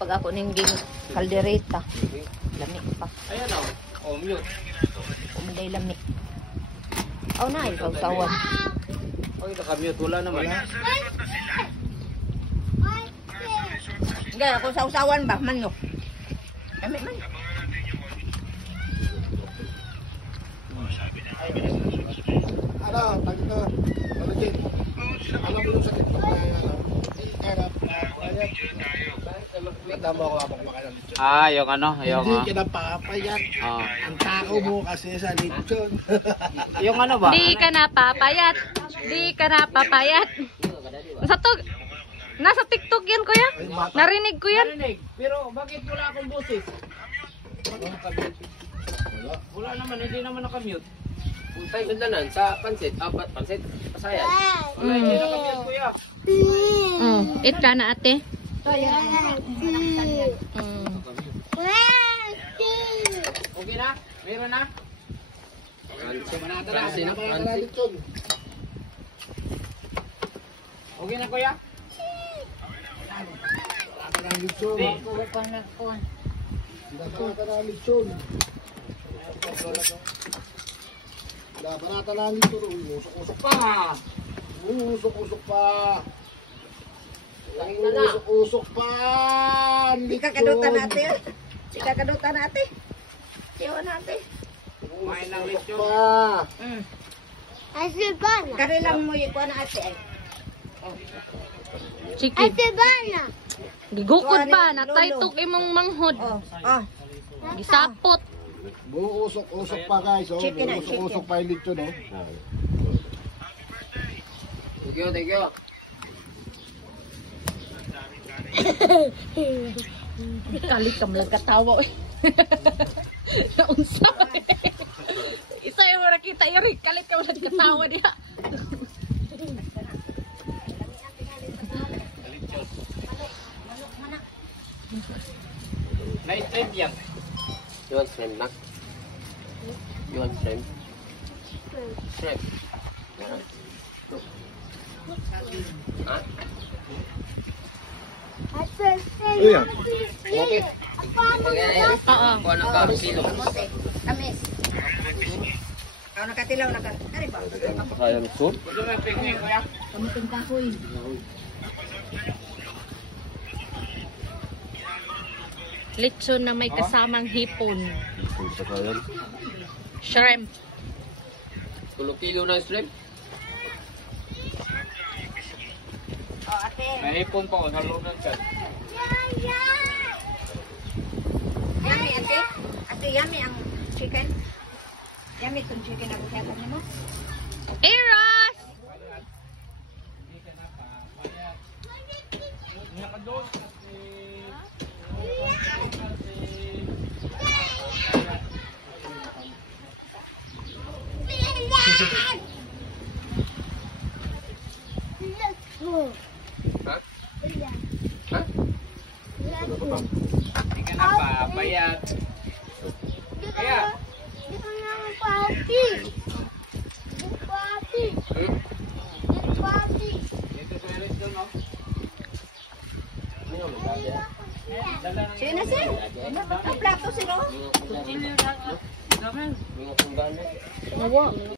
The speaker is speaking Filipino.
pag ako ningging kaldereta. Lami pa. Ayan o. Oh, mute. Umunday lami. Oh, na, isaw-sawan. Oy, naka-mute. Wala naman. Hindi, ako sausawan ba? Manok. Lami man. Ano, tagi na. Ano, Jin? Alam mo yung sa TikTok na ano? Nagdama ako habang makalang lechon. Ah, yung ano? Yung, Hindi ka napapayat. ah. Ang tao mo kasi sa lechon. Yung ano ba? Di ka napapayat. Di ka napapayat. Sa to, nasa TikTok yan, kuya. Narinig ko yan. Narinig. Pero bakit wala akong boses? Wala naman, hindi naman naka-mute. Puntay, landanan sa pansit. Ah, pansit? Pasayan. Wala, hindi naka-mute, kuya. Eat ka na, ate. Okay na? Meron na? Kasi napakala lechon. Okay na, kuya? Napakala lechon. Napakala lechon. Napakala lechon. Usok-usok pa. Usok-usok pa. Usok pa. Di ka kadutan natin. Di ka kadutan natin. Siwa natin. Kumain ng lechon. Pa. Kari lang mo yung kuha na ate ay. Chicken. Gigukod pa. Nataytok imong manghod. Oh. Gisapot. Usok pa guys. Chicken na, Usok pa yung lechon oh. Thank you, thank you. Kalit ka mo katawa. Naunsa. Isa yung nakita Eric. Kalit ka mo katawa diha. Nice trend yan. You want shrimp, nak? You want shrimp? Shrimp. Ha? Ayan. Okay. Oo. Kuha ng kilo. Tamis. Kau nakatilaw na ka. Kari ba? Sayang soup. Gusto mo yung picnic, kuya? Kamuting kahoy. Lechon na may kasamang hipon. Shrimp. 10 kilo na shrimp. Oh, ate. May hipon pa ko sa loob ng chat. Yummy, ate. Ate, yummy ang chicken. Yummy itong chicken na buhyatan niyo mo. Eros! Ha? Ha? Hindi ka na papayat. Kaya? Dito sa restaurant, no? Sige na, sir. Ang plato, sir. Mga kung gano'n. Nawa.